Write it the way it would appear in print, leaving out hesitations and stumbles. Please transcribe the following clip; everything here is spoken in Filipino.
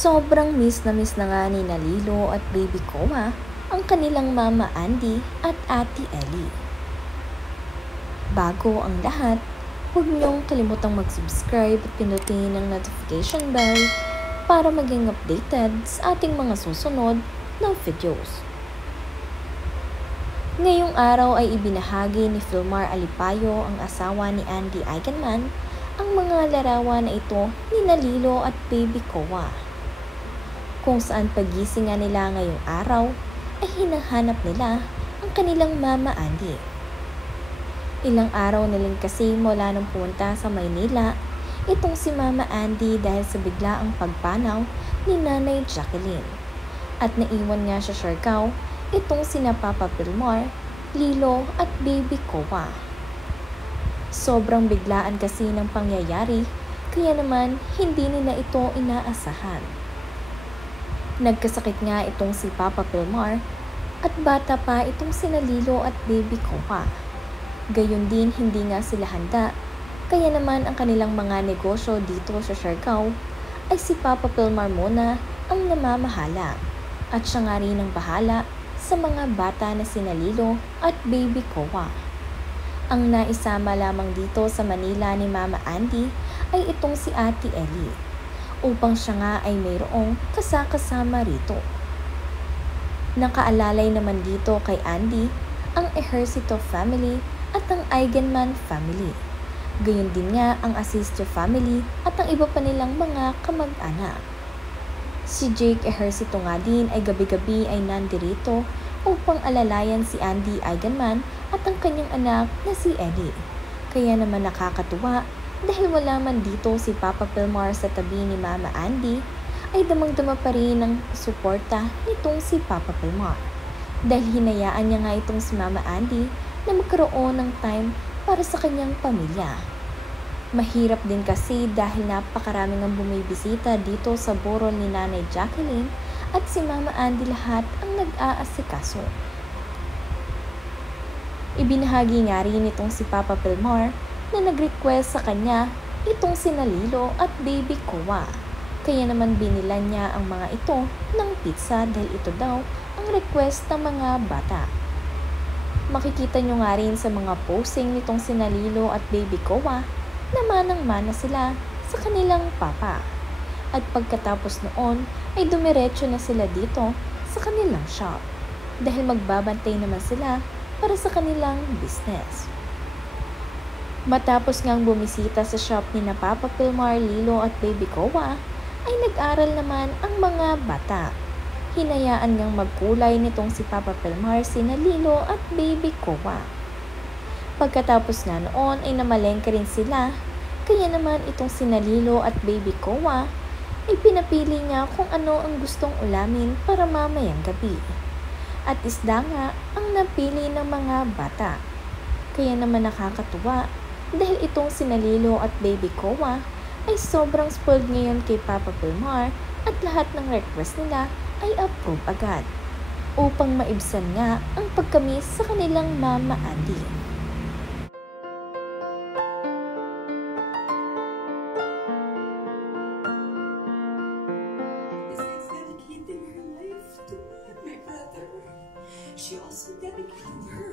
Sobrang miss na nga ni Lilo at Baby Koa ang kanilang mama Andy at ate Ellie. Bago ang lahat, huwag niyong kalimutang mag-subscribe at pinutin ang notification bell para maging updated sa ating mga susunod na videos. Ngayong araw ay ibinahagi ni Filmar Alipayo, ang asawa ni Andy Eigenman, ang mga larawan na ito ni Lilo at Baby Koa. Kung saan pagising nga nila ngayong araw ay hinahanap nila ang kanilang mama Andy. Ilang araw na lang kasi mula nung punta sa Maynila itong si Mama Andy dahil sa biglaang pagpanaw ni Nanay Jacqueline. At naiwan nga sa Siargao itong sina Papa Filmar, Lilo at Baby Koa. Sobrang biglaan kasi ng pangyayari kaya naman hindi nila ito inaasahan. Nagkasakit nga itong si Papa Filmar at bata pa itong sina Lilo at Baby Koa. Gayon din hindi nga sila handa, kaya naman ang kanilang mga negosyo dito sa Siargao ay si Papa Filmar muna ang namamahala at siya nga rin ang bahala sa mga bata na sina Lilo at Baby Koa. Ang naisama lamang dito sa Manila ni Mama Andy ay itong si Ate Ellie, upang siya nga ay mayroong kasama rito. Nakaalalay naman dito kay Andy ang Ejercito family at ang Eigenman family. Gayon din nga ang Asistio family at ang iba pa nilang mga kamag-anak. Si Jake Ejercito nga din ay gabi-gabi ay nandirito upang alalayan si Andy Eigenman at ang kanyang anak na si Ellie. Kaya naman nakakatuwa dahil wala man dito si Papa Filmar sa tabi ni Mama Andy, ay damang-dama pa rin ang suporta nitong si Papa Filmar. Dahil hinayaan niya nga itong si Mama Andy na magkaroon ng time para sa kanyang pamilya. Mahirap din kasi dahil napakaraming ang bumibisita dito sa burol ni Nanay Jacqueline at si Mama Andy lahat ang nag-aasikaso. Ibinahagi nga rin itong si Papa Filmar na nag-request sa kanya itong sina Lilo at Baby Koa. Kaya naman binilan niya ang mga ito ng pizza dahil ito daw ang request ng mga bata. Makikita nyo nga rin sa mga posting nitong sina Lilo at Baby Koa na manang-mana sila sa kanilang papa. At pagkatapos noon ay dumiretso na sila dito sa kanilang shop dahil magbabantay naman sila para sa kanilang business. Matapos ngang bumisita sa shop ni na Papa Filmar, Lilo at Baby Koa ay nag-aral naman ang mga bata. Hinayaan ngang magkulay nitong si Papa Filmar sina Lilo at Baby Koa. Pagkatapos na noon ay namalengke rin sila, kaya naman itong sina Lilo at Baby Koa ay pinapili niya kung ano ang gustong ulamin para mamayang gabi. At isda nga ang napili ng mga bata. Kaya naman nakakatuwa dahil itong sina Lilo at Baby Koa ay sobrang spoiled ngayon kay Papa Filmar at lahat ng request nila ay approve agad upang maibsan nga ang pagkamis sa kanilang Mama Andy. Dedicating her life to my brother. She also dedicated her